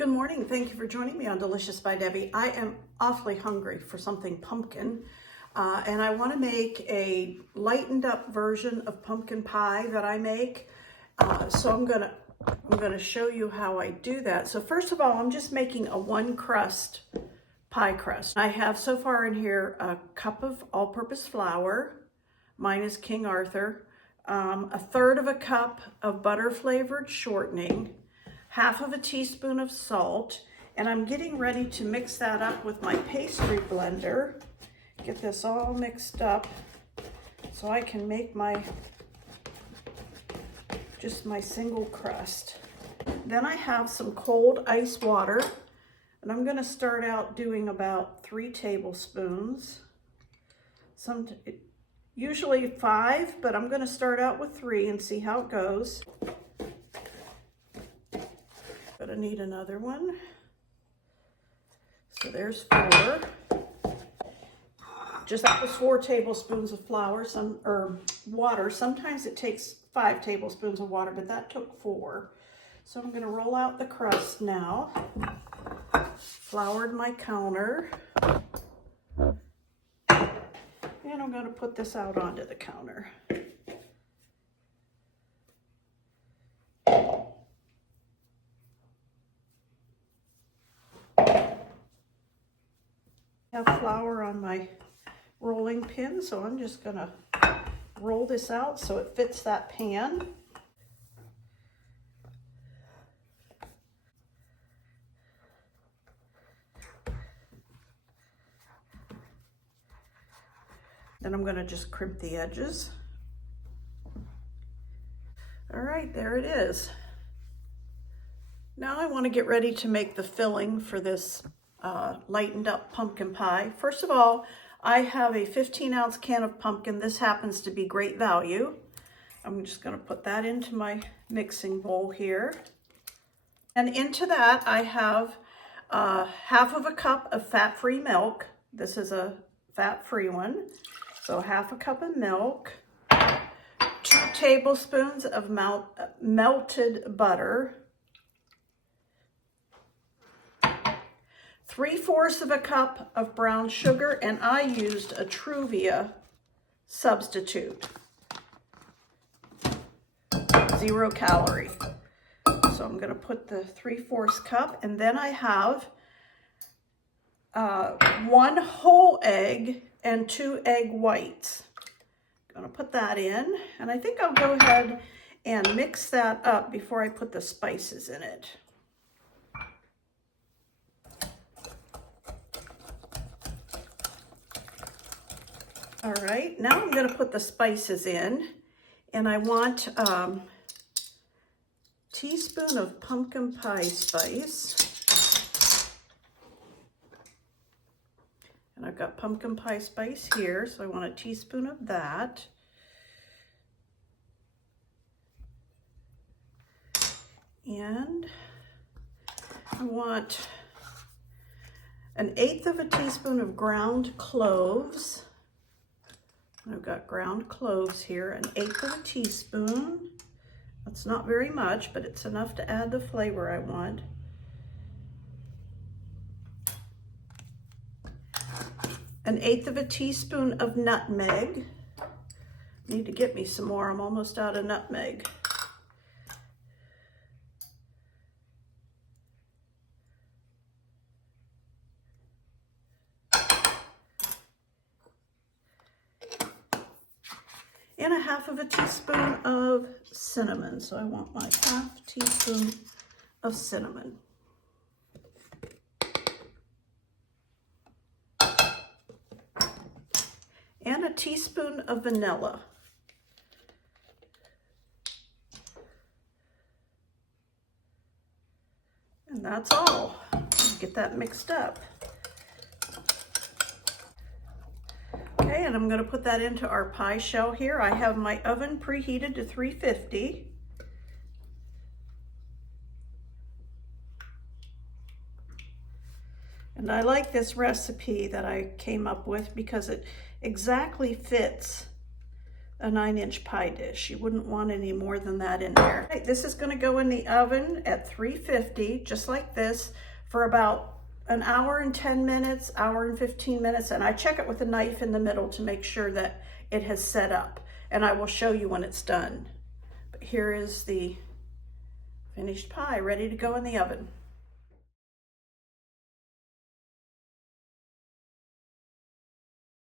Good morning. Thank you for joining me on Delicious by Debbie. I am awfully hungry for something pumpkin, and I want to make a lightened up version of pumpkin pie that I make. So I'm gonna show you how I do that. So first of all, I'm just making a one crust pie crust. I have so far in here a cup of all-purpose flour. Mine is King Arthur. A third of a cup of butter flavored shortening. Half of a teaspoon of salt, and I'm getting ready to mix that up with my pastry blender. Get this all mixed up so I can make just my single crust. Then I have some cold ice water, and I'm gonna start out doing about 3 tablespoons. Usually 5, but I'm gonna start out with 3 and see how it goes. Gonna need another one. So there's 4. That was 4 tablespoons of flour, water. Sometimes it takes 5 tablespoons of water, but that took 4. So I'm gonna roll out the crust now. Floured my counter. And I'm gonna put this out onto the counter. I have flour on my rolling pin, so I'm just gonna roll this out so it fits that pan. Then I'm gonna just crimp the edges. All right, there it is. Now I want to get ready to make the filling for this lightened up pumpkin pie. First of all, I have a 15-ounce can of pumpkin. This happens to be great value. I'm just going to put that into my mixing bowl here. And into that I have half of a cup of fat-free milk. This is a fat-free one. So half a cup of milk, 2 tablespoons of melted butter, 3/4 of a cup of brown sugar, and I used a Truvia substitute, 0 calorie. So I'm going to put the 3/4 cup, and then I have 1 whole egg and 2 egg whites. I'm going to put that in, and I think I'll go ahead and mix that up before I put the spices in it. All right, now I'm going to put the spices in, and I want a teaspoon of pumpkin pie spice. And I've got pumpkin pie spice here, so I want a teaspoon of that. And I want 1/8 of a teaspoon of ground cloves. I've got ground cloves here, 1/8 of a teaspoon. That's not very much, but it's enough to add the flavor I want. An 1/8 of a teaspoon of nutmeg. Need to get me some more. I'm almost out of nutmeg. And 1/2 of a teaspoon of cinnamon. So I want my 1/2 teaspoon of cinnamon. And a teaspoon of vanilla. And that's all. Get that mixed up. Okay, and I'm going to put that into our pie shell here. I have my oven preheated to 350. And I like this recipe that I came up with because it exactly fits a 9-inch pie dish. You wouldn't want any more than that in there. Okay, this is going to go in the oven at 350, just like this, for about an hour and 10 minutes, hour and 15 minutes, and I check it with a knife in the middle to make sure that it has set up, and I will show you when it's done. But here is the finished pie ready to go in the oven.